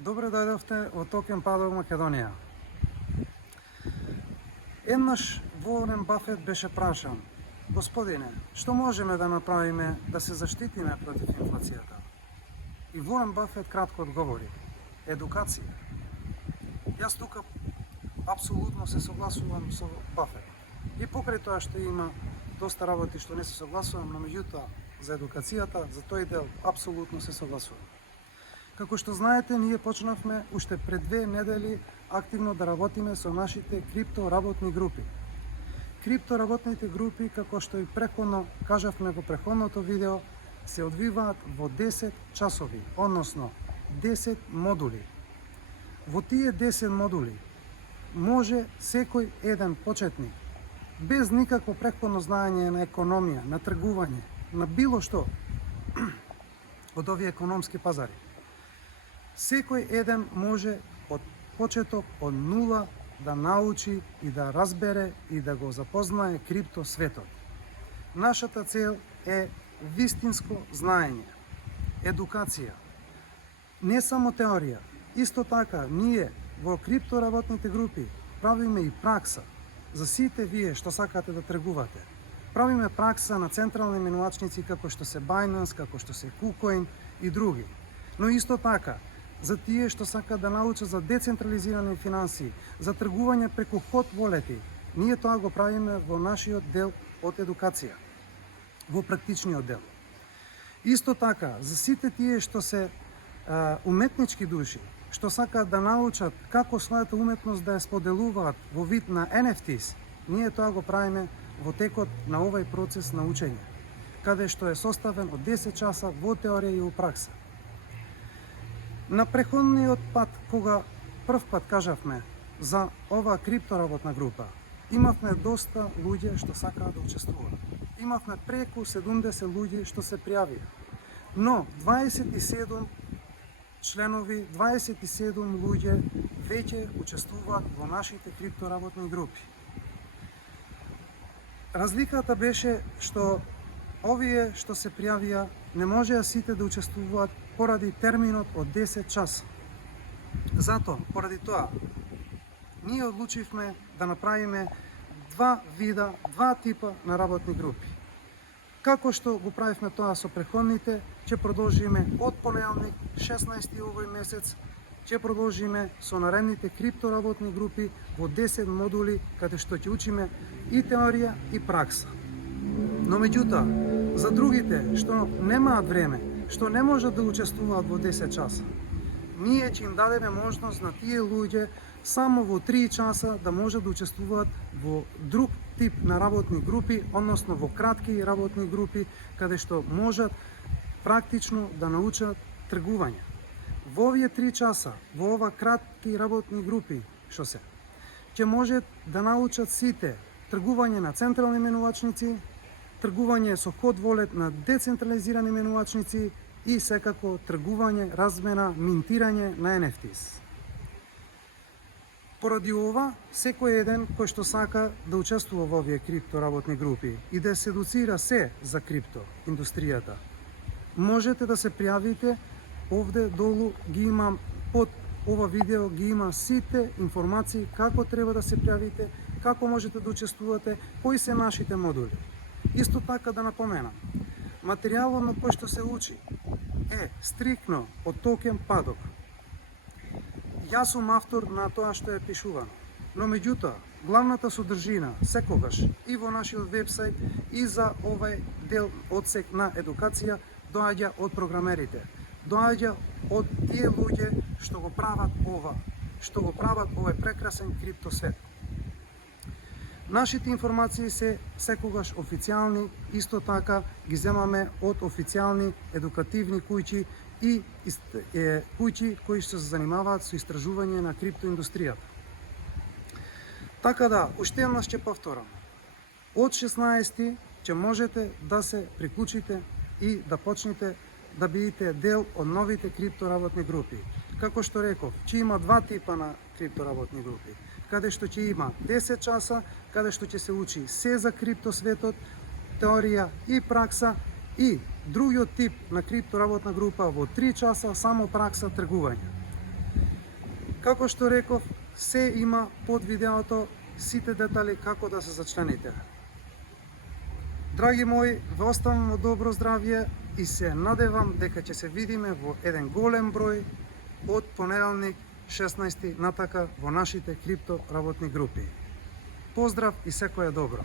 Добре дојдовте во Токен Падок, Македонија. Еднаш Уорен Бафет беше прашан: Господине, што можеме да направиме да се заштитиме против инфлацијата? И Уорен Бафет кратко одговори: едукација. Јас тука апсолутно се согласувам со Бафет. И покрај тоа што има доста работи што не се согласувам, но меѓутоа за едукацијата, за тој дел апсолутно се согласувам. Како што знаете, ние почнавме уште пред 2 недели активно да работиме со нашите крипто работни групи. Крипто работните групи, како што и преходно кажавме во преходното видео, се одвиваат во 10 часови, односно 10 модули. Во тие 10 модули може секој еден почетник, без никакво преходно знаење на економија, на тргување, на било што од овие економски пазари, секој еден може од почеток, од нула, да научи и да разбере и да го запознае крипто светот. Нашата цел е вистинско знаење, едукација, не само теорија. Исто така, ние во крипто работните групи правиме и пракса за сите вие што сакате да тргувате. Правиме пракса на централни менуачници како што се Binance, како што се KuCoin и други. Но исто така, за тие што сакаат да научат за децентрализирани финансии, за тргување преку hot wallet-и, ние тоа го правиме во нашиот дел од едукација, во практичниот дел. Исто така, за сите тие што се уметнички души, што сакаат да научат како својата уметност да ја споделуваат во вид на NFTs, ние тоа го правиме во текот на овој процес на учење, каде што е составен од 10 часа во теорија и во пракса. На преходниот пат, кога прв пат кажавме за оваа криптоработна група, имавме доста луѓе што сакаат да учествуваат. Имавме преку 70 луѓе што се пријавија. Но 27 членови, 27 луѓе веќе учествуваат во нашите криптоработни групи. Разликата беше што овие што се пријавија не можеа сите да учествуваат поради терминот од 10 часа. Затоа, поради тоа, ние одлучивме да направиме два типа на работни групи. Како што го правивме тоа со преходните, ќе продолжиме од понеделник, 16 овој месец, ќе продолжиме со наредните криптоработни групи во 10 модули, каде што ќе учиме и теорија и пракса. Но меѓутоа, за другите што немаат време, што не можат да учествуваат во 10 часа, ние ќе им дадеме можност на тие луѓе само во 3 часа да можат да учествуваат во друг тип на работни групи, односно во кратки работни групи, каде што можат практично да научат тргување. Во овие 3 часа, во ова кратки работни групи, што се, ќе можат да научат сите тргување на централни менувачници, тргување со hot wallet на децентрализирани менуачници и секако тргување, размена, минтирање на NFTs. Поради ова, секој еден кој што сака да учествува во овие крипто работни групи и да се едуцира се за крипто индустријата, можете да се пријавите. Овде долу ги имам, под ова видео ги има сите информации како треба да се пријавите, како можете да учествувате, кои се нашите модули. Исто така да напоменам, материјалот на кој што се учи е стрикно од Токен Падок. Јас сум автор на тоа што е пишувано, но меѓутоа, главната содржина секогаш и во нашиот вебсайт и за овој дел одсек на едукација доаѓа од програмерите, доаѓа од тие луѓе што го прават овој прекрасен крипто свет. Нашите информации се секогаш официјални, исто така ги земаме од официјални едукативни куќи и куќи кои се занимаваат со истражување на криптоиндустријата. Така да, уште еднаш ќе повторам. Од 16 ќе можете да се приклучите и да почнете да бидете дел од новите криптоработни групи. Како што реков, ќе има два типа на криптоработни групи, каде што ќе има 10 часа, каде што ќе се учи се за криптосветот, теорија и пракса, и другиот тип на криптоработна група во 3 часа само пракса тргување. Како што реков, се има под видеото сите детали како да се зачлените. Драги мои, ве оставам во добро здравје и се надевам дека ќе се видиме во еден голем број од понеделник 16 натака во нашите крипто работни групи. Поздрав и секое добро!